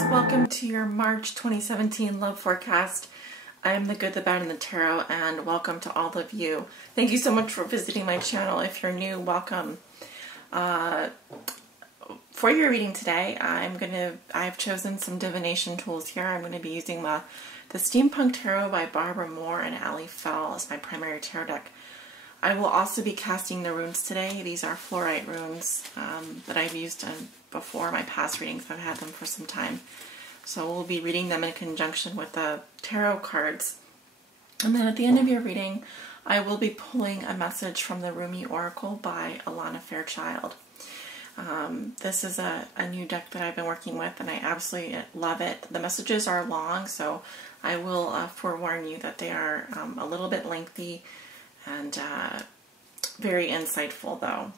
friends, welcome to your March 2017 love forecast. I am the good, the bad, and the tarot, and welcome to all of you. Thank you so much for visiting my channel. If you're new, welcome. For your reading today, I've chosen some divination tools here. I'm going to be using the Steampunk Tarot by Barbara Moore and Ali Fell as my primary tarot deck. I will also be casting the runes today. These are fluorite runes that I've used before in my past readings. I've had them for some time. So we'll be reading them in conjunction with the tarot cards. And then at the end of your reading, I will be pulling a message from the Rumi Oracle by Alana Fairchild. This is a new deck that I've been working with, and I absolutely love it. The messages are long, so I will forewarn you that they are a little bit lengthy and very insightful, though.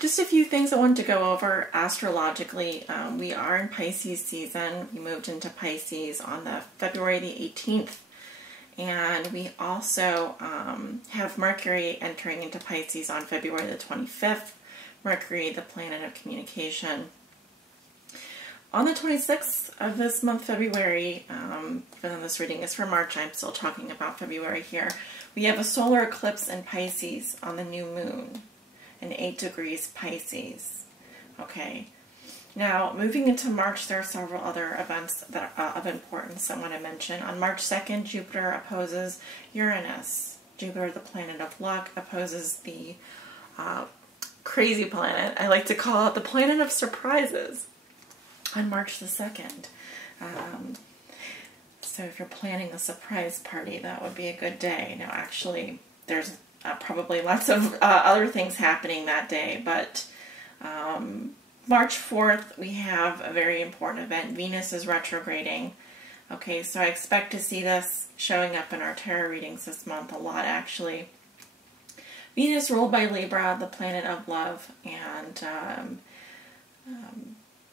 Just a few things I wanted to go over astrologically. We are in Pisces season. We moved into Pisces on February the 18th. And we also have Mercury entering into Pisces on February the 25th. Mercury, the planet of communication. On the 26th of this month, February, even though this reading is for March, I'm still talking about February here. We have a solar eclipse in Pisces on the new moon in 8 degrees Pisces. Okay. Now, moving into March, there are several other events that are of importance I want to mention. On March 2nd, Jupiter opposes Uranus. Jupiter, the planet of luck, opposes the crazy planet. I like to call it the planet of surprises on March the 2nd. So if you're planning a surprise party, that would be a good day. Now, actually, there's probably lots of other things happening that day, but March 4th, we have a very important event. Venus is retrograding. Okay, so I expect to see this showing up in our tarot readings this month a lot, actually. Venus ruled by Libra, the planet of love, and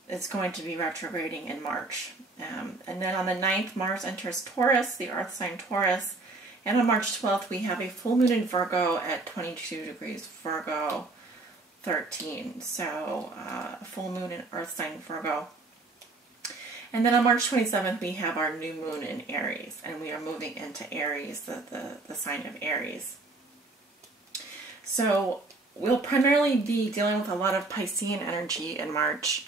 it's going to be retrograding in March. And then on the 9th, Mars enters Taurus, the earth sign Taurus. And on March 12th, we have a full moon in Virgo at 22 degrees Virgo 13. So a full moon in earth sign Virgo. And then on March 27th, we have our new moon in Aries. And we are moving into Aries, the sign of Aries. So we'll primarily be dealing with a lot of Piscean energy in March.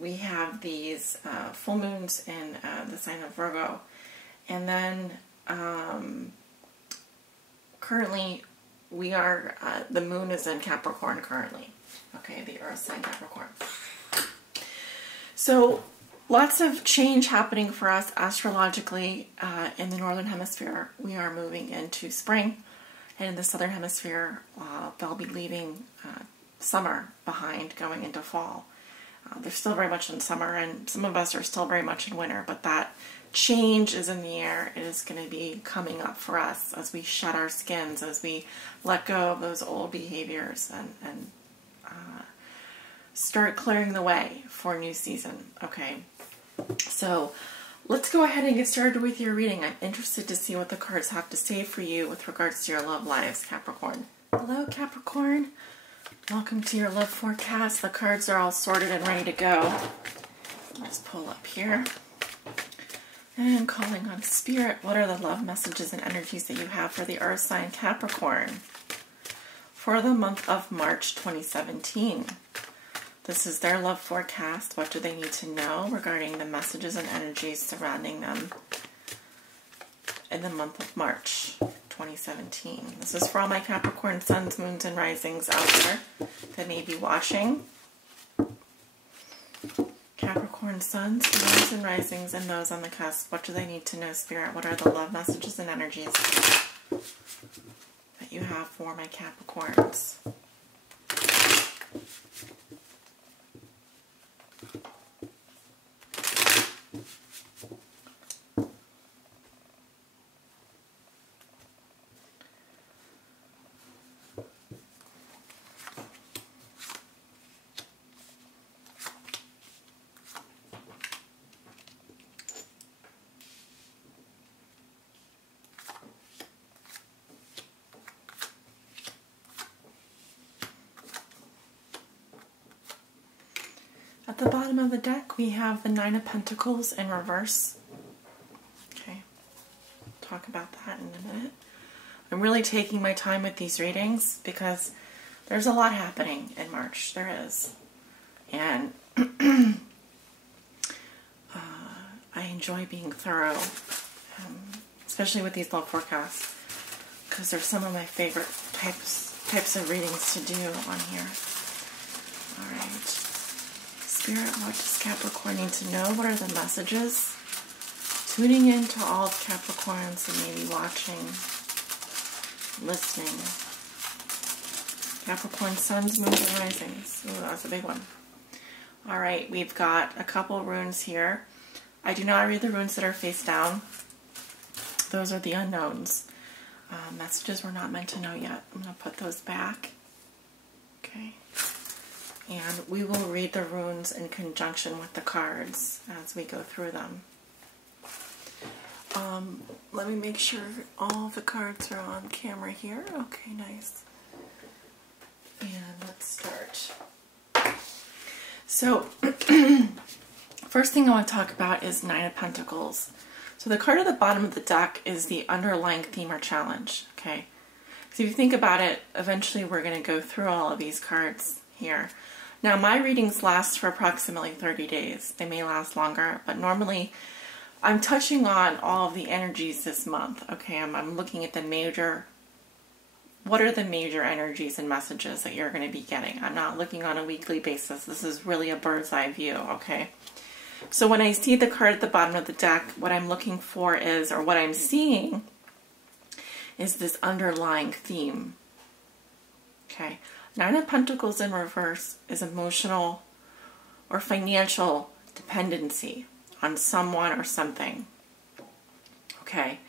We have these full moons in the sign of Virgo. And then currently we are, the moon is in Capricorn currently. Okay, the earth sign Capricorn. So lots of change happening for us astrologically in the northern hemisphere. We are moving into spring. And in the southern hemisphere, they'll be leaving summer behind, going into fall. They're still very much in summer, and some of us are still very much in winter, but that change is in the air. It is going to be coming up for us as we shed our skins, as we let go of those old behaviors and start clearing the way for a new season. Okay, so let's go ahead and get started with your reading. I'm interested to see what the cards have to say for you with regards to your love lives, Capricorn. Hello, Capricorn. Welcome to your love forecast. The cards are all sorted and ready to go. Let's pull up here. And calling on Spirit, what are the love messages and energies that you have for the earth sign Capricorn for the month of March 2017? This is their love forecast. What do they need to know regarding the messages and energies surrounding them in the month of March 2017? This is for all my Capricorn suns, moons, and risings out there that may be watching. Capricorn suns, moons, and risings, and those on the cusp. What do they need to know, Spirit? What are the love messages and energies that you have for my Capricorns? At the bottom of the deck, we have the Nine of Pentacles in reverse. Okay, talk about that in a minute. I'm really taking my time with these readings because there's a lot happening in March. There is. And I enjoy being thorough, especially with these love forecasts, because they're some of my favorite types of readings to do on here. All right. Spirit, what does Capricorn need to know? What are the messages? Tuning in to all of Capricorns and maybe watching, listening. Capricorn suns, moons, and risings. Ooh, that's a big one. All right, we've got a couple runes here. I do not read the runes that are face down. Those are the unknowns. Messages we're not meant to know yet. I'm going to put those back. Okay. And we will read the runes in conjunction with the cards as we go through them. Let me make sure all the cards are on camera here. Okay, nice. And let's start. So, first thing I want to talk about is Nine of Pentacles. So the card at the bottom of the deck is the underlying theme or challenge, okay? So if you think about it, eventually we're going to go through all of these cards here. Now my readings last for approximately 30 days. They may last longer, but normally I'm touching on all of the energies this month, okay? I'm looking at the major, what are the major energies and messages that you're going to be getting? I'm not looking on a weekly basis. This is really a bird's eye view, okay? So when I see the card at the bottom of the deck, what I'm looking for is, or what I'm seeing, is this underlying theme. Okay. Nine of Pentacles in reverse is emotional or financial dependency on someone or something. Okay.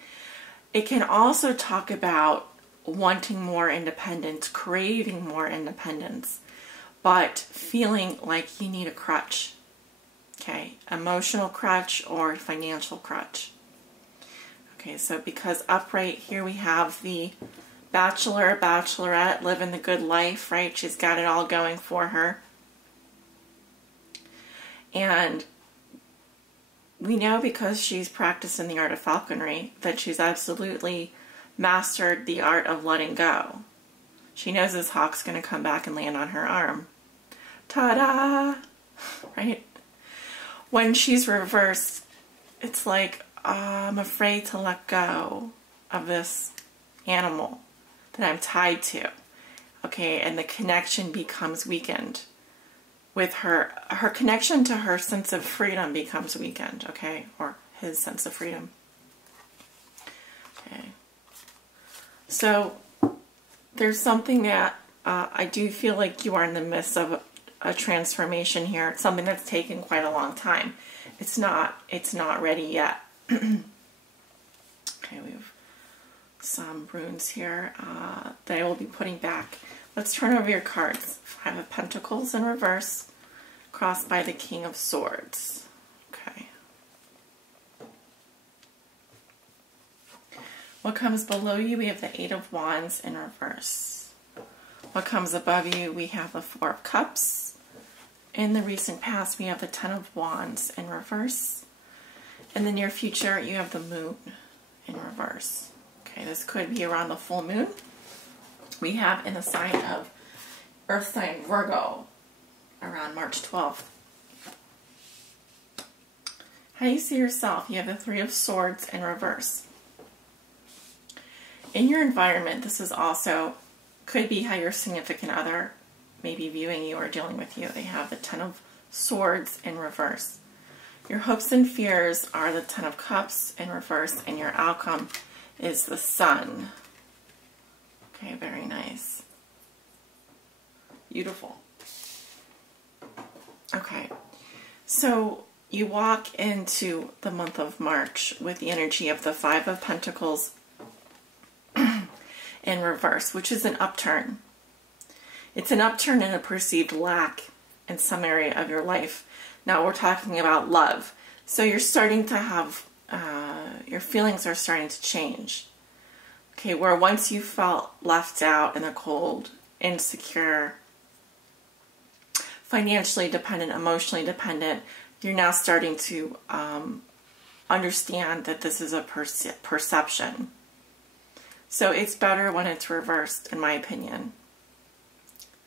It can also talk about wanting more independence, craving more independence, but feeling like you need a crutch. Okay, emotional crutch or financial crutch. Okay, so because upright here we have the bachelor, bachelorette, living the good life, right? She's got it all going for her. And we know because she's practicing the art of falconry that she's absolutely mastered the art of letting go. She knows this hawk's going to come back and land on her arm. Ta-da! Right? When she's reversed, it's like, I'm afraid to let go of this animal that I'm tied to. Okay, and the connection becomes weakened. With her connection to her sense of freedom becomes weakened, okay? Or his sense of freedom. Okay. So, there's something that I do feel like you are in the midst of a transformation here. It's something that's taken quite a long time. It's not ready yet. Okay, we have some runes here that I will be putting back. Let's turn over your cards. Five of Pentacles in reverse, crossed by the King of Swords. Okay. What comes below you? We have the Eight of Wands in reverse. What comes above you? We have the Four of Cups. In the recent past, we have the Ten of Wands in reverse. In the near future, you have the Moon in reverse. Okay, this could be around the full moon. We have in the sign of Earth sign Virgo around March 12th. How do you see yourself? You have the Three of Swords in reverse. In your environment, this is also, could be how your significant other may be viewing you or dealing with you. They have the Ten of Swords in reverse. Your hopes and fears are the Ten of Cups in reverse, and your outcome is the Sun. Okay, very nice. Beautiful. Okay, so you walk into the month of March with the energy of the Five of Pentacles in reverse, which is an upturn. It's an upturn in a perceived lack in some area of your life. Now we're talking about love. So you're starting to have, your feelings are starting to change. Okay, where once you felt left out in the cold, insecure, financially dependent, emotionally dependent, you're now starting to understand that this is a perception. So it's better when it's reversed, in my opinion.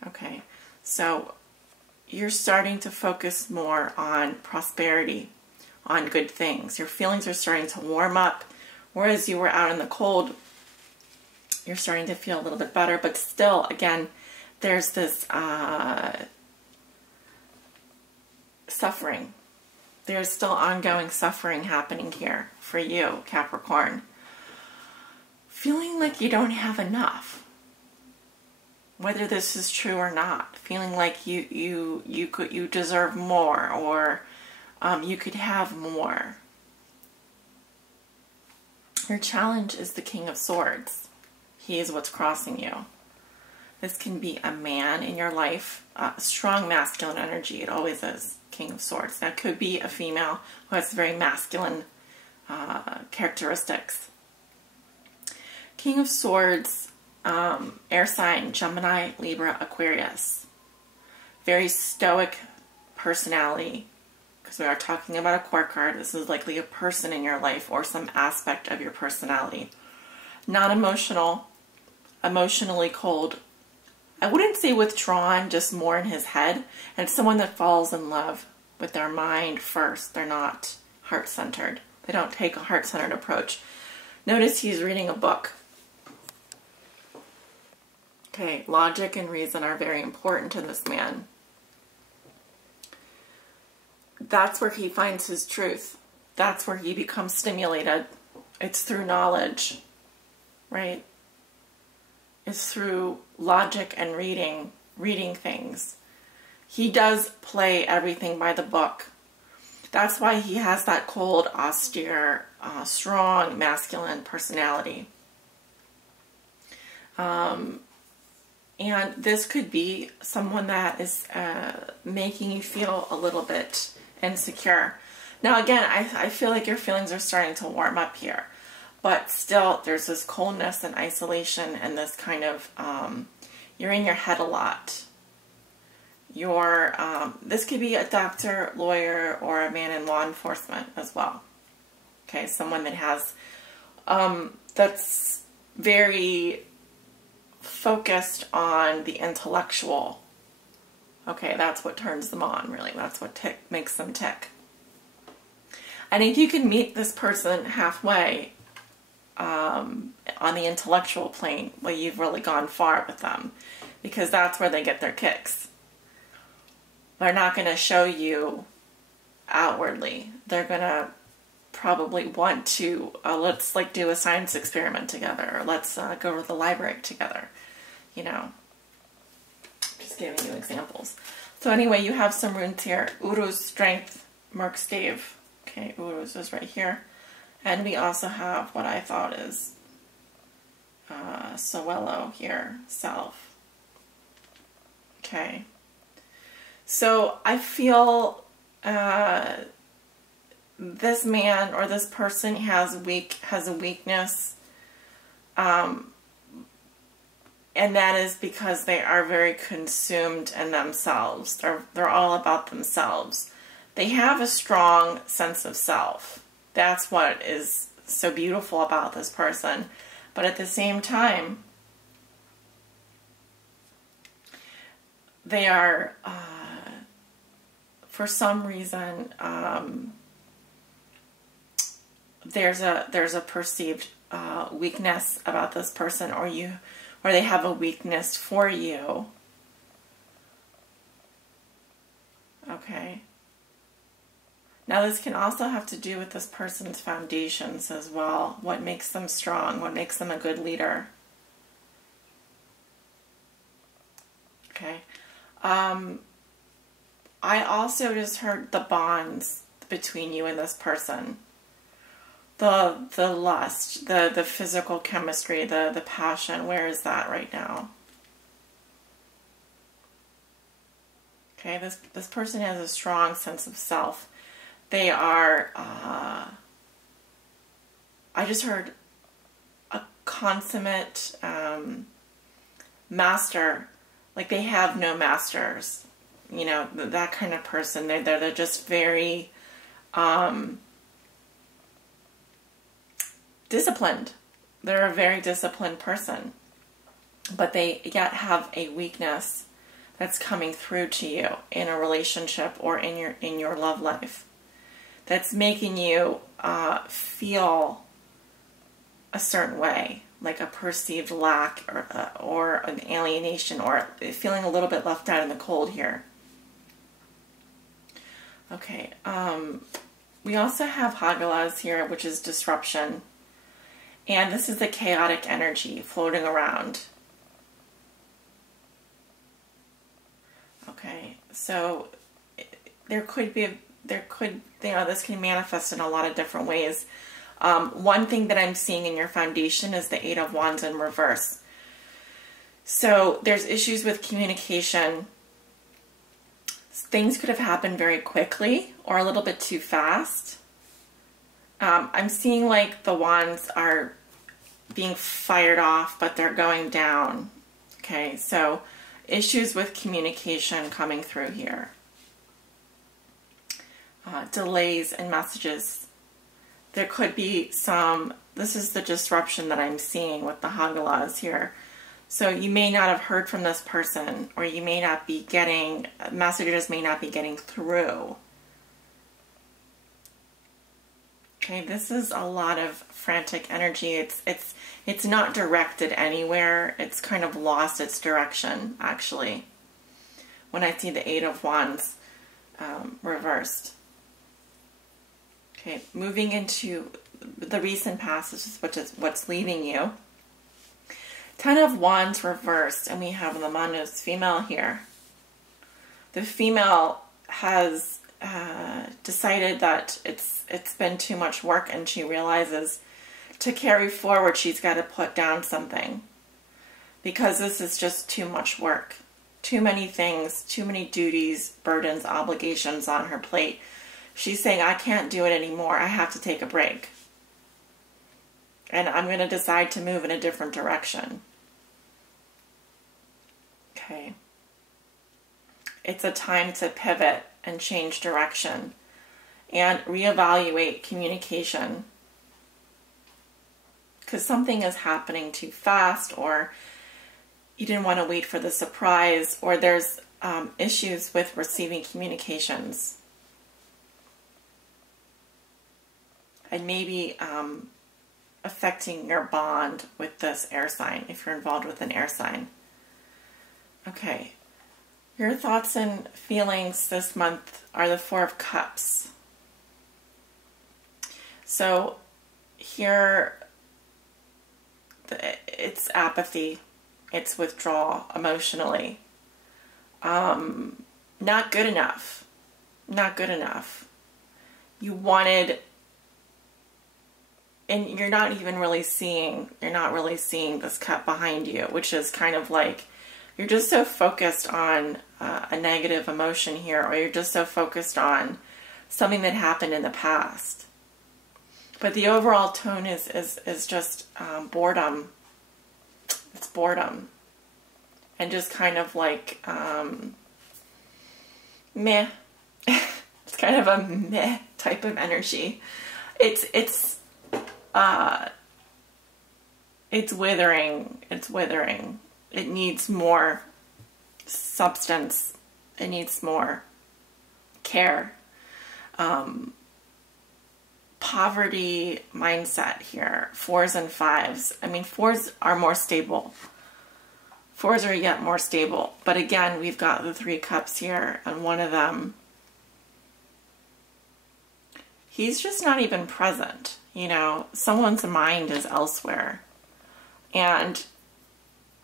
Okay, so you're starting to focus more on prosperity, on good things. Your feelings are starting to warm up, whereas you were out in the cold, you're starting to feel a little bit better, but still, again, there's this suffering. There's still ongoing suffering happening here for you, Capricorn. Feeling like you don't have enough. Whether this is true or not. Feeling like you deserve more, or you could have more. Your challenge is the King of Swords. He is what's crossing you. This can be a man in your life, strong masculine energy. It always is. King of Swords. That could be a female who has very masculine characteristics. King of Swords, air sign, Gemini, Libra, Aquarius. Very stoic personality, because we are talking about a court card. This is likely a person in your life or some aspect of your personality. Non-emotional, emotionally cold. I wouldn't say withdrawn, just more in his head. And someone that falls in love with their mind first. They're not heart-centered. They don't take a heart-centered approach. Notice he's reading a book. Okay, logic and reason are very important to this man. That's where he finds his truth. That's where he becomes stimulated. It's through knowledge, right? It's through logic and reading things. He does play everything by the book. That's why he has that cold, austere, strong, masculine personality. And this could be someone that is making you feel a little bit insecure. Now again, I feel like your feelings are starting to warm up here. But still, there's this coldness and isolation and this kind of, you're in your head a lot. You're, this could be a doctor, lawyer, or a man in law enforcement as well. Okay, someone that has, that's very focused on the intellectual. Okay, that's what turns them on, really. That's what makes them tick. And if you can meet this person halfway, on the intellectual plane, well, you've really gone far with them, because that's where they get their kicks. They're not going to show you outwardly. They're going to probably want to, let's like do a science experiment together, or let's go to the library together, you know. Just giving you examples. So anyway, you have some runes here. Uru's Strength, Merc Stave. Okay, Uru's is right here. And we also have what I thought is Sowello here, Self. Okay. So I feel this man or this person has a weakness, and that is because they are very consumed in themselves. They're all about themselves. They have a strong sense of self. That's what is so beautiful about this person. But at the same time, they are, for some reason, there's a perceived weakness about this person, or they have a weakness for you. Okay. Now this can also have to do with this person's foundations as well. What makes them strong? What makes them a good leader? Okay. I also just heard the bonds between you and this person. The lust, the physical chemistry, the passion. Where is that right now? Okay, this person has a strong sense of self. They are, I just heard a consummate master. Like they have no masters. you know, that kind of person. They're just very disciplined. They're a very disciplined person, but they yet have a weakness that's coming through to you in a relationship or in your love life, that's making you feel a certain way, like a perceived lack or an alienation, or feeling a little bit left out in the cold here. Okay, we also have Hagalaz here, which is disruption. And this is the chaotic energy floating around. Okay, so there could, you know, this can manifest in a lot of different ways. One thing that I'm seeing in your foundation is the Eight of Wands in reverse. So there's issues with communication. Things could have happened very quickly or a little bit too fast. I'm seeing like the wands are being fired off, but they're going down. Okay, so issues with communication coming through here. Delays in messages. There could be some, this is the disruption that I'm seeing with the Hagalaz here. So you may not have heard from this person, or you may not be getting, messages may not be getting through. Okay, this is a lot of frantic energy. It's not directed anywhere. It's kind of lost its direction, actually, when I see the Eight of Wands reversed. Okay, moving into the recent past, which is what's leaving you. Ten of Wands reversed, and we have the Manus female here. The female has decided that it's been too much work, and she realizes to carry forward she's got to put down something, because this is just too much work, too many things, too many duties, burdens, obligations on her plate. She's saying, I can't do it anymore. I have to take a break, and I'm going to decide to move in a different direction. Okay, it's a time to pivot and change direction and reevaluate communication, because something is happening too fast, or you didn't want to wait for the surprise, or there's issues with receiving communications, and maybe affecting your bond with this air sign if you're involved with an air sign. Okay, your thoughts and feelings this month are the Four of Cups. So here, it's apathy, it's withdrawal emotionally. Not good enough. Not good enough. You wanted, and you're not really seeing this cup behind you, which is kind of like, you're just so focused on a negative emotion here, or you're just so focused on something that happened in the past. But the overall tone is just boredom. It's boredom. And just kind of like, meh. It's kind of a meh type of energy. It's withering. It's withering. It needs more substance. It needs more care. Poverty mindset here. Fours and fives. I mean, fours are more stable. Fours are yet more stable. But again, we've got the Three Cups here, and one of them, he's just not even present. You know, someone's mind is elsewhere. And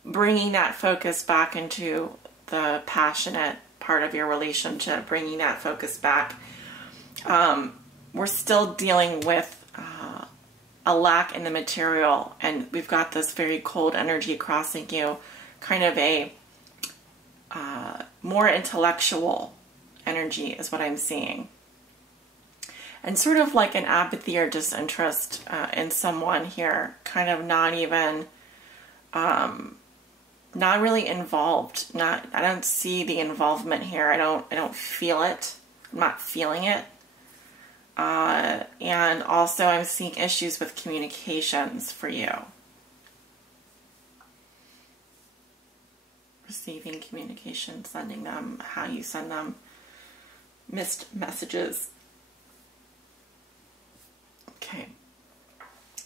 bringing that focus back into the passionate part of your relationship, bringing that focus back, we're still dealing with a lack in the material, and we've got this very cold energy crossing you, kind of a more intellectual energy is what I'm seeing. And sort of like an apathy or disinterest in someone here, kind of not even not really involved. I don't see the involvement here. I don't feel it. I'm not feeling it. And also I'm seeing issues with communications for you. Receiving communication, sending them, how you send them, missed messages. Okay.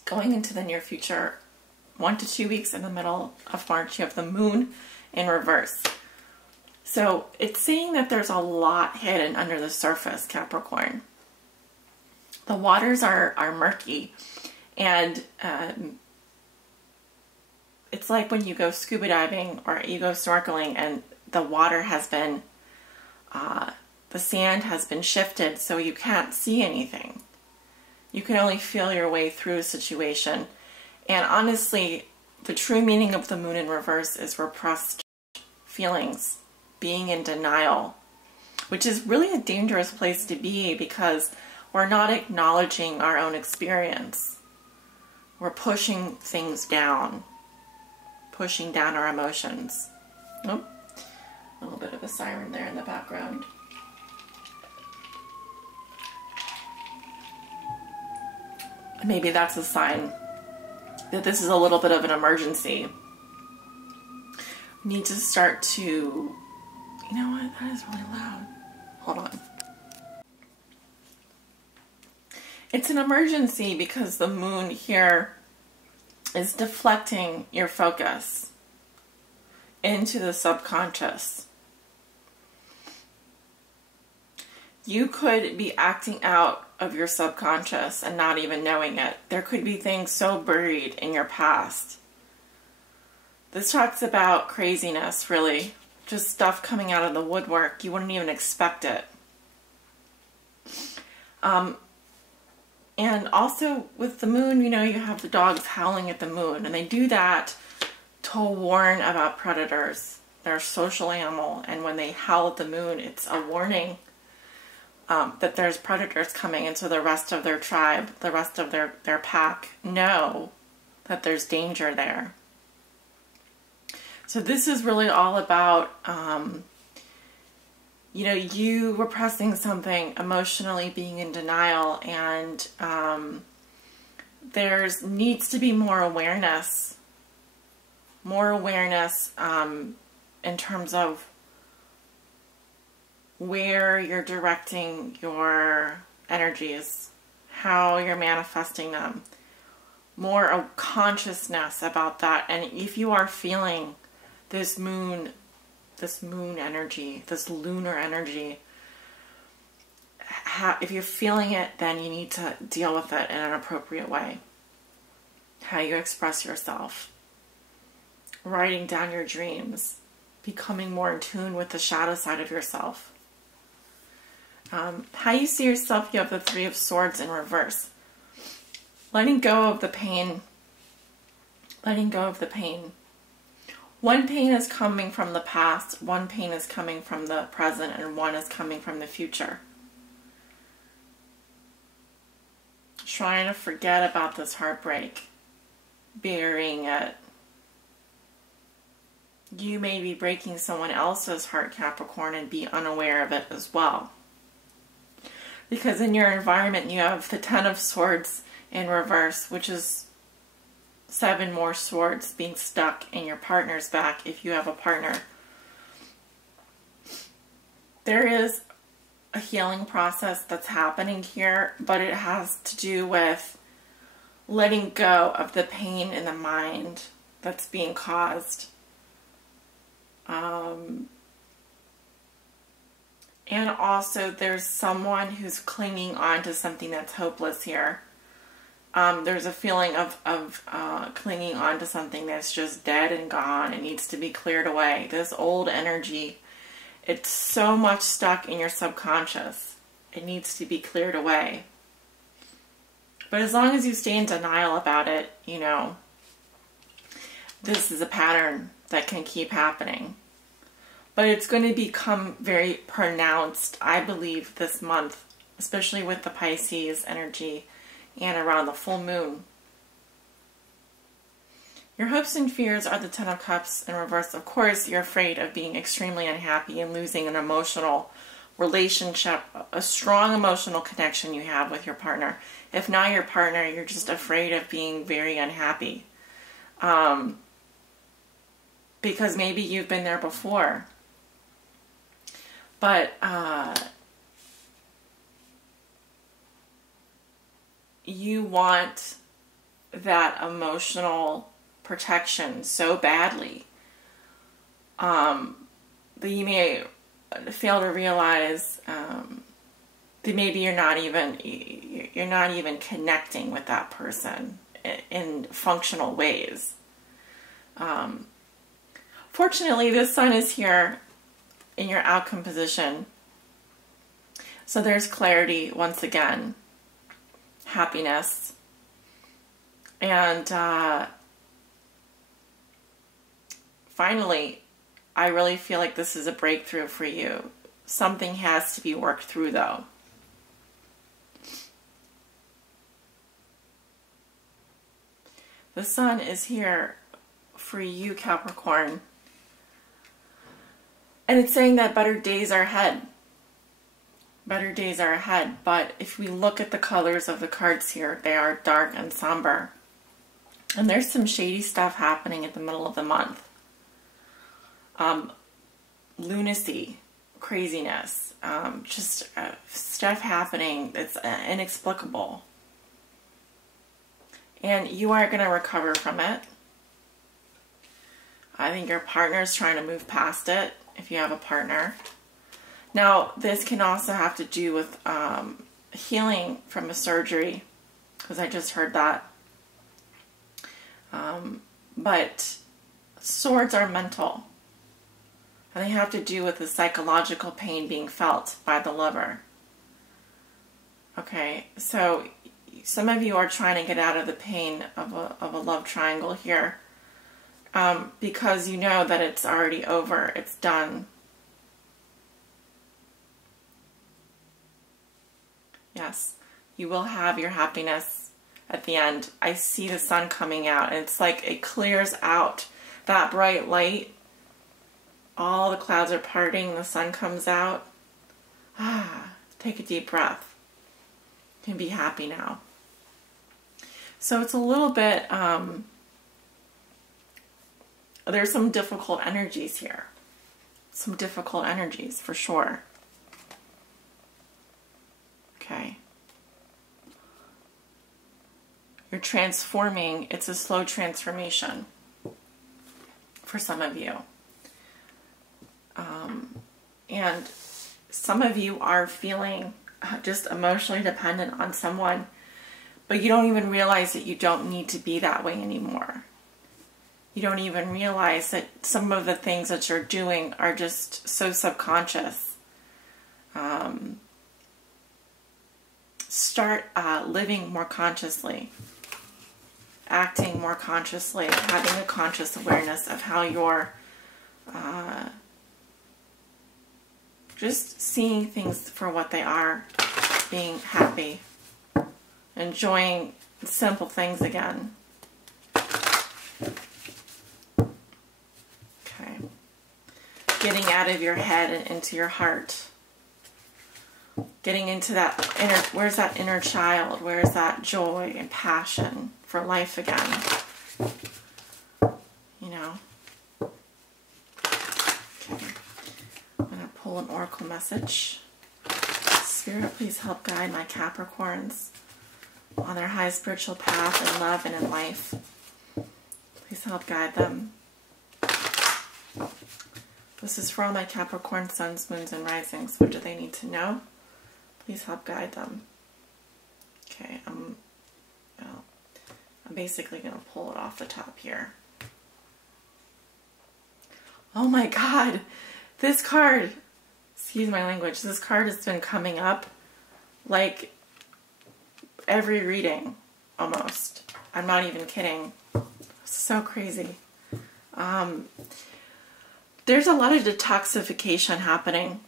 Going into the near future, 1 to 2 weeks in the middle of March, you have the moon in reverse. So it's saying that there's a lot hidden under the surface, Capricorn. The waters are murky, and it's like when you go scuba diving or you go snorkeling and the water has been, the sand has been shifted so you can't see anything. You can only feel your way through a situation. And honestly, the true meaning of the moon in reverse is repressed feelings, being in denial, which is really a dangerous place to be because we're not acknowledging our own experience. We're pushing things down, pushing down our emotions. Oh, a little bit of a siren there in the background. Maybe that's a sign that this is a little bit of an emergency. We need to start to, you know what, that is really loud. Hold on. It's an emergency because the moon here is deflecting your focus into the subconscious. You could be acting out of your subconscious and not even knowing it. There could be things so buried in your past. This talks about craziness, really. Just stuff coming out of the woodwork. You wouldn't even expect it. And also with the moon, you know, you have the dogs howling at the moon. And they do that to warn about predators. They're a social animal. And when they howl at the moon, it's a warning that there's predators coming, and so the rest of their tribe, the rest of their pack know that there's danger there. So this is really all about, you know, you repressing something, emotionally being in denial, and there's needs to be more awareness in terms of where you're directing your energies, how you're manifesting them, more of consciousness about that. And if you are feeling this moon energy, this lunar energy, if you're feeling it, then you need to deal with it in an appropriate way. How you express yourself, writing down your dreams, becoming more in tune with the shadow side of yourself. How you see yourself, you have the 3 of Swords in reverse. Letting go of the pain. Letting go of the pain. One pain is coming from the past, one pain is coming from the present, and one is coming from the future. Trying to forget about this heartbreak. Burying it. You may be breaking someone else's heart, Capricorn, and be unaware of it as well. Because in your environment, you have the 10 of Swords in reverse, which is 7 more swords being stuck in your partner's back if you have a partner. There is a healing process that's happening here, but it has to do with letting go of the pain in the mind that's being caused. And also there's someone who's clinging on to something that's hopeless here. There's a feeling of clinging on to something that's just dead and gone. It needs to be cleared away. This old energy, it's so much stuck in your subconscious. It needs to be cleared away. But as long as you stay in denial about it, you know, this is a pattern that can keep happening. But it's going to become very pronounced, I believe, this month, especially with the Pisces energy and around the full moon. Your hopes and fears are the Ten of Cups in reverse. Of course, you're afraid of being extremely unhappy and losing an emotional relationship, a strong emotional connection you have with your partner. If not your partner, you're just afraid of being very unhappy. Because maybe you've been there before. But you want that emotional protection so badly that you may fail to realize that maybe you're not even connecting with that person in functional ways. Fortunately, this sun is here in your outcome position, so there's clarity once again, happiness, and finally, I really feel like this is a breakthrough for you. Something has to be worked through, though. The sun is here for you, Capricorn. And it's saying that better days are ahead. Better days are ahead. But if we look at the colors of the cards here, they are dark and somber. And there's some shady stuff happening at the middle of the month. Lunacy, craziness, just stuff happening that's inexplicable. And you are going to recover from it. I think your partner is trying to move past it, if you have a partner. Now, this can also have to do with healing from a surgery, because I just heard that. But swords are mental. And they have to do with the psychological pain being felt by the lover. Okay, so some of you are trying to get out of the pain of a love triangle here. Because you know that it's already over, it's done. Yes, you will have your happiness at the end. I see the sun coming out, and it's like it clears out that bright light. All the clouds are parting, the sun comes out. Take a deep breath. You can be happy now. So it's a little bit, there's some difficult energies here. Some difficult energies, for sure. Okay. You're transforming. It's a slow transformation for some of you. And some of you are feeling just emotionally dependent on someone, but you don't even realize that you don't need to be that way anymore. You don't even realize that some of the things that you're doing are just so subconscious. Start living more consciously, acting more consciously, having a conscious awareness of how you're just seeing things for what they are, being happy, enjoying simple things again. Okay. Getting out of your head and into your heart. Getting into that inner, where's that inner child? Where's that joy and passion for life again? You know? Okay. I'm going to pull an oracle message. Spirit, please help guide my Capricorns on their high spiritual path in love and in life. Please help guide them. This is for all my Capricorn suns, moons, and risings. What do they need to know? Please help guide them. Okay, I'm basically going to pull it off the top here. Oh my God, this card, excuse my language, this card has been coming up like every reading, almost. I'm not even kidding. So crazy. There's a lot of detoxification happening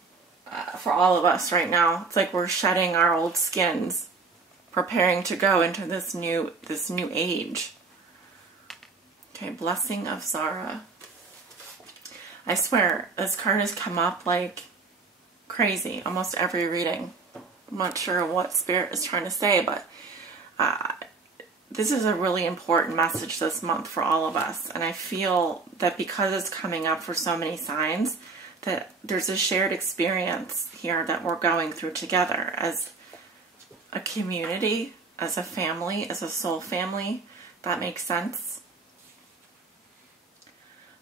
for all of us right now. It's like we're shedding our old skins, preparing to go into this new age. Okay, Blessing of Zara. I swear, this card has come up like crazy almost every reading. I'm not sure what Spirit is trying to say, but this is a really important message this month for all of us. And I feel that because it's coming up for so many signs, that there's a shared experience here that we're going through together as a community, as a family, as a soul family. That makes sense.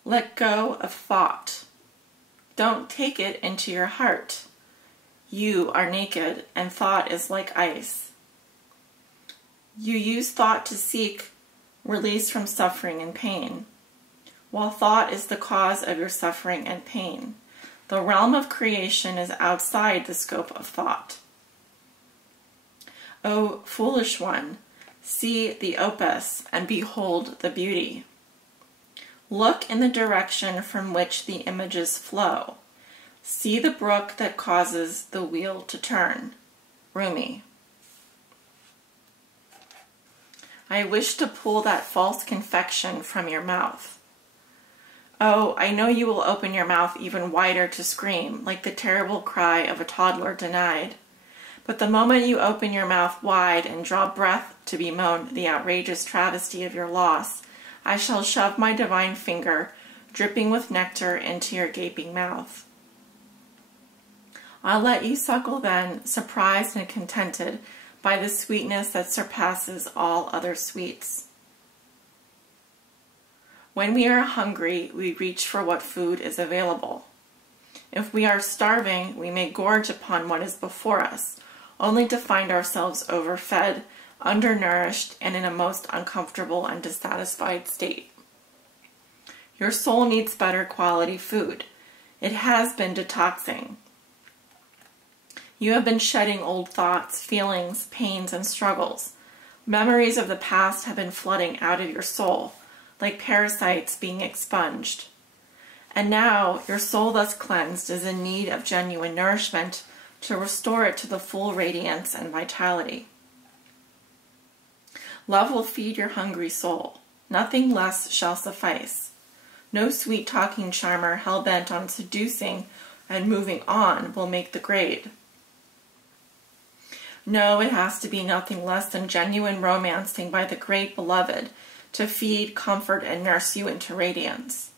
Let go of thought. Don't take it into your heart. You are naked, and thought is like ice. You use thought to seek release from suffering and pain, while thought is the cause of your suffering and pain. The realm of creation is outside the scope of thought. O foolish one, see the opus and behold the beauty. Look in the direction from which the images flow. See the brook that causes the wheel to turn. Rumi. I wish to pull that false confection from your mouth. Oh, I know you will open your mouth even wider to scream, like the terrible cry of a toddler denied. But the moment you open your mouth wide and draw breath to bemoan the outrageous travesty of your loss, I shall shove my divine finger, dripping with nectar, into your gaping mouth. I'll let you suckle then, surprised and contented by the sweetness that surpasses all other sweets. When we are hungry, we reach for what food is available. If we are starving, we may gorge upon what is before us, only to find ourselves overfed, undernourished, and in a most uncomfortable and dissatisfied state. Your soul needs better quality food. It has been detoxing. You have been shedding old thoughts, feelings, pains, and struggles. Memories of the past have been flooding out of your soul, like parasites being expunged. And now, your soul thus cleansed is in need of genuine nourishment to restore it to the full radiance and vitality. Love will feed your hungry soul. Nothing less shall suffice. No sweet-talking charmer hell-bent on seducing and moving on will make the grade. No, it has to be nothing less than genuine romancing by the great beloved to feed, comfort, and nurse you into radiance.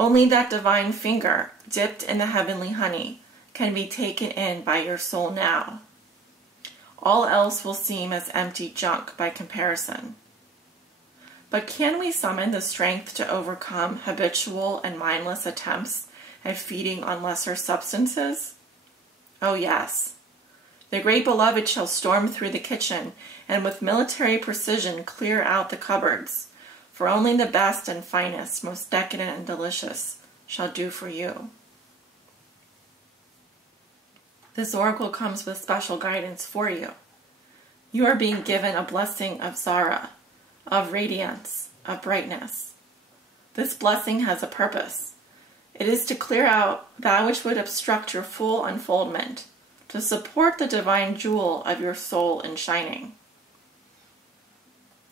Only that divine finger, dipped in the heavenly honey, can be taken in by your soul now. All else will seem as empty junk by comparison. But can we summon the strength to overcome habitual and mindless attempts at feeding on lesser substances? Oh yes. The great beloved shall storm through the kitchen and with military precision clear out the cupboards, for only the best and finest, most decadent and delicious, shall do for you. This oracle comes with special guidance for you. You are being given a blessing of Zara, of radiance, of brightness. This blessing has a purpose. It is to clear out that which would obstruct your full unfoldment, to support the divine jewel of your soul in shining.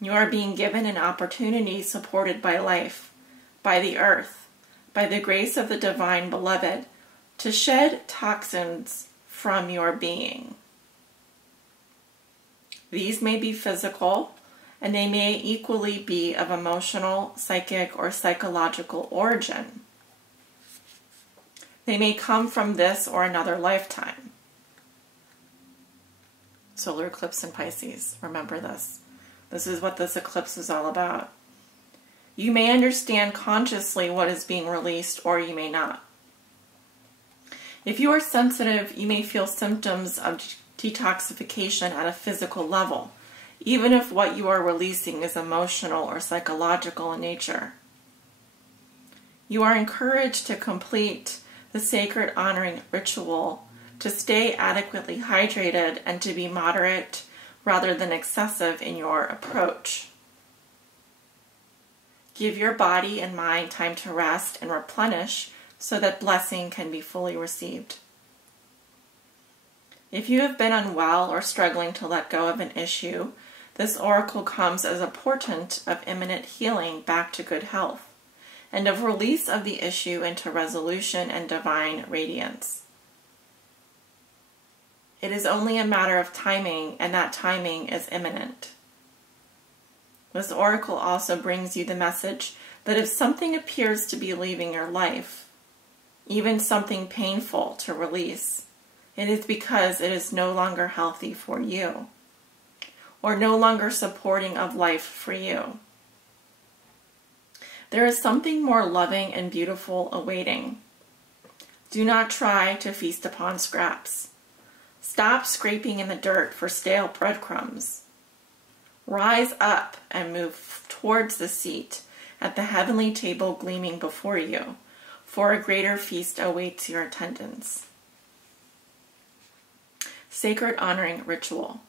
You are being given an opportunity supported by life, by the earth, by the grace of the divine beloved, to shed toxins from your being. These may be physical, and they may equally be of emotional, psychic, or psychological origin. They may come from this or another lifetime. Solar eclipse in Pisces. Remember this. This is what this eclipse is all about. You may understand consciously what is being released, or you may not. If you are sensitive, you may feel symptoms of detoxification at a physical level, even if what you are releasing is emotional or psychological in nature. You are encouraged to complete the sacred honoring ritual, to stay adequately hydrated, and to be moderate rather than excessive in your approach. Give your body and mind time to rest and replenish so that blessing can be fully received. If you have been unwell or struggling to let go of an issue, This oracle comes as a portent of imminent healing back to good health, and of release of the issue into resolution and divine radiance. It is only a matter of timing, and that timing is imminent. This oracle also brings you the message that if something appears to be leaving your life, even something painful to release, it is because it is no longer healthy for you, or no longer supporting of life for you. There is something more loving and beautiful awaiting. Do not try to feast upon scraps. Stop scraping in the dirt for stale breadcrumbs. Rise up and move towards the seat at the heavenly table gleaming before you, for a greater feast awaits your attendance. Sacred honoring ritual.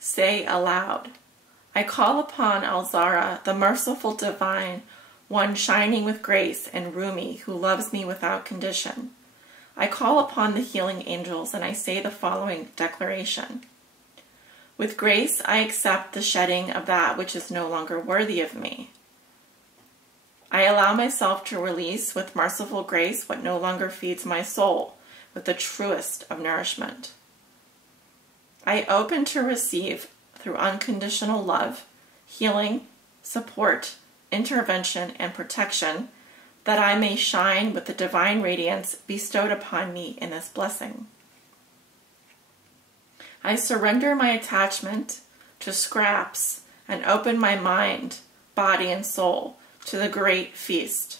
Say aloud, I call upon Alzara, the merciful divine, one shining with grace, and Rumi, who loves me without condition. I call upon the healing angels, and I say the following declaration. With grace, I accept the shedding of that which is no longer worthy of me. I allow myself to release with merciful grace what no longer feeds my soul with the truest of nourishment. I open to receive, through unconditional love, healing, support, intervention, and protection, that I may shine with the divine radiance bestowed upon me in this blessing. I surrender my attachment to scraps and open my mind, body, and soul to the great feast.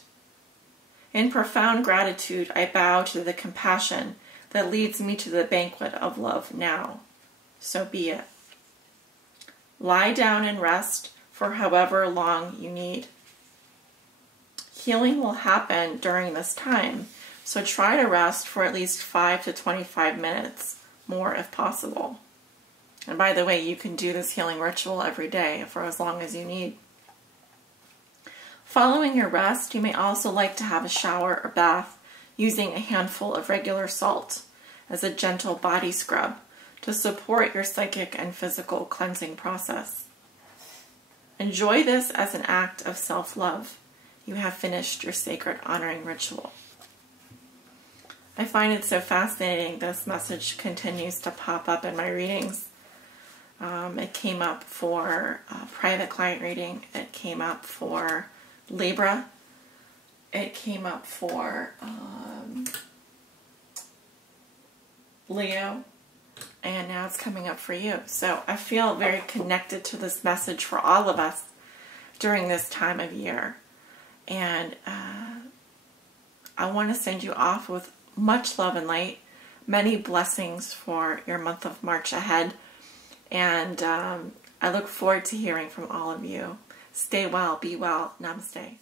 In profound gratitude, I bow to the compassion that leads me to the banquet of love now. So be it. Lie down and rest for however long you need. Healing will happen during this time, so try to rest for at least 5 to 25 minutes, more if possible. And by the way, you can do this healing ritual every day for as long as you need. Following your rest, you may also like to have a shower or bath using a handful of regular salt as a gentle body scrub to support your psychic and physical cleansing process. Enjoy this as an act of self-love. You have finished your sacred honoring ritual. I find it so fascinating this message continues to pop up in my readings. It came up for private client reading. It came up for Libra. It came up for Leo. And now it's coming up for you. So I feel very connected to this message for all of us during this time of year. And I want to send you off with much love and light, many blessings for your month of March ahead. And I look forward to hearing from all of you. Stay well, be well. Namaste.